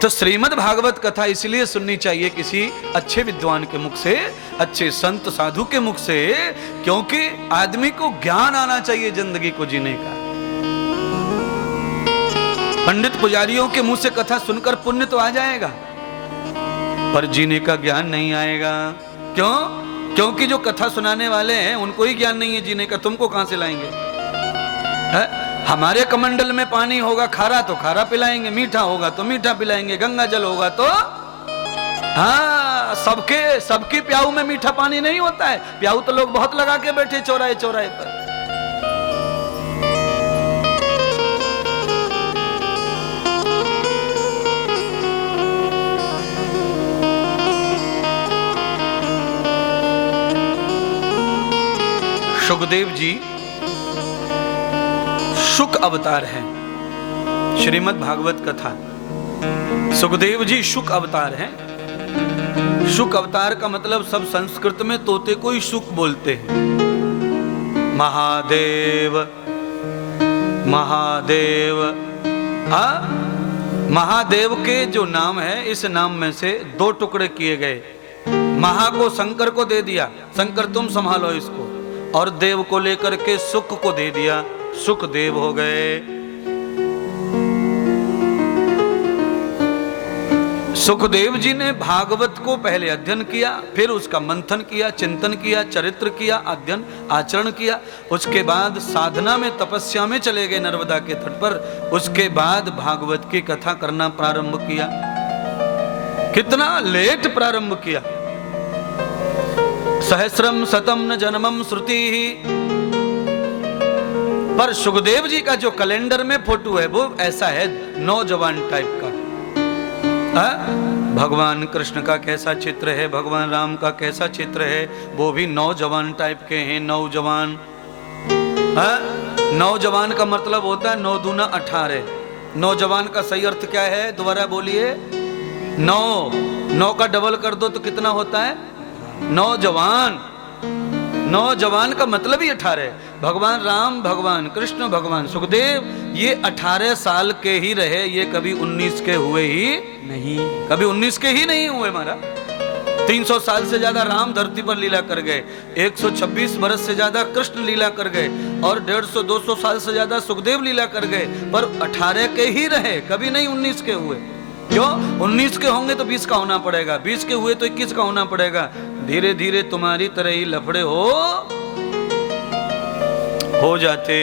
तो श्रीमद् भागवत कथा इसलिए सुननी चाहिए किसी अच्छे विद्वान के मुख से, अच्छे संत साधु के मुख से, क्योंकि आदमी को ज्ञान आना चाहिए जिंदगी को जीने का। पंडित पुजारियों के मुंह से कथा सुनकर पुण्य तो आ जाएगा, पर जीने का ज्ञान नहीं आएगा। क्यों? क्योंकि जो कथा सुनाने वाले हैं उनको ही ज्ञान नहीं है जीने का, तुमको कहां से लाएंगे? है? हमारे कमंडल में पानी होगा खारा तो खारा पिलाएंगे, मीठा होगा तो मीठा पिलाएंगे, गंगा जल होगा तो हाँ, सबके प्याऊ में मीठा पानी नहीं होता है। प्याऊ तो लोग बहुत लगा के बैठे चौराहे चौराहे पर। सुखदेव जी शुक अवतार है। श्रीमद् भागवत कथा, सुखदेव जी शुक अवतार हैं। शुक अवतार का मतलब सब संस्कृत में तोते को ही शुक बोलते हैं। महादेव महादेव, महादेव के जो नाम है, इस नाम में से दो टुकड़े किए गए। महा को शंकर को दे दिया, शंकर तुम संभालो इसको, और देव को लेकर के सुख को दे दिया, सुखदेव हो गए। सुखदेव जी ने भागवत को पहले अध्ययन किया, फिर उसका मंथन किया, चिंतन किया, चरित्र किया, अध्ययन आचरण किया। उसके बाद साधना में, तपस्या में चले गए नर्मदा के तट पर। उसके बाद भागवत की कथा करना प्रारंभ किया। कितना लेट प्रारंभ किया। सहस्रम शतम न जन्मम श्रुति ही, पर सुखदेव जी का जो कैलेंडर में फोटो है वो ऐसा है, नौजवान टाइप का। भगवान कृष्ण का कैसा चित्र है, भगवान राम का कैसा चित्र है, वो भी नौजवान टाइप के हैं। नौजवान, नौजवान का मतलब होता है 9 दूना 18। नौजवान का सही अर्थ क्या है? दोबारा बोलिए। 9 का डबल कर दो तो कितना होता है? नौजवान। नौजवान का मतलब ही 18। भगवान राम, भगवान कृष्ण, भगवान सुखदेव, ये 18 साल के ही रहे, ये कभी 19 के हुए ही नहीं, कभी 19 के ही नहीं हुए। हमारा 300 साल से ज्यादा राम धरती पर लीला कर गए, 126 बरस से ज्यादा कृष्ण लीला कर गए, और 150-200 साल से ज्यादा सुखदेव लीला कर गए, पर 18 के ही रहे, कभी नहीं 19 के हुए। क्यों? 19 के होंगे तो 20 का होना पड़ेगा, 20 के हुए तो 21 का होना पड़ेगा। धीरे धीरे तुम्हारी तरह ही लफड़े हो जाते।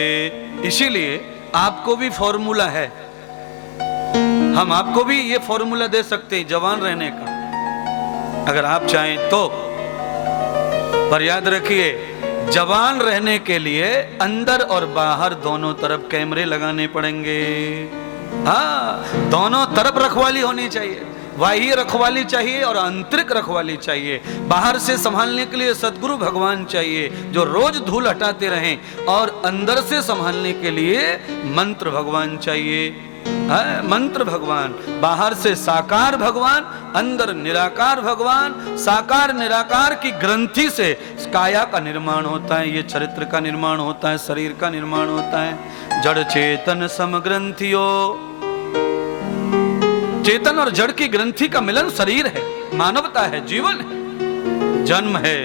इसीलिए आपको भी फॉर्मूला है, हम आपको भी ये फॉर्मूला दे सकते हैं जवान रहने का, अगर आप चाहें तो। पर याद रखिए, जवान रहने के लिए अंदर और बाहर दोनों तरफ कैमरे लगाने पड़ेंगे। हाँ, दोनों तरफ रखवाली होनी चाहिए, बाह्य रखवाली चाहिए और आंतरिक रखवाली चाहिए। बाहर से संभालने के लिए सद्गुरु भगवान चाहिए जो रोज धूल हटाते रहें, और अंदर से संभालने के लिए मंत्र भगवान चाहिए। मंत्र भगवान, बाहर से साकार भगवान, अंदर निराकार भगवान। साकार निराकार की ग्रंथि से काया का निर्माण होता है, ये चरित्र का निर्माण होता है, शरीर का निर्माण होता है। जड़ चेतन समग्रंथियों, चेतन और जड़ की ग्रंथि का मिलन शरीर है, मानवता है, जीवन है, जन्म है,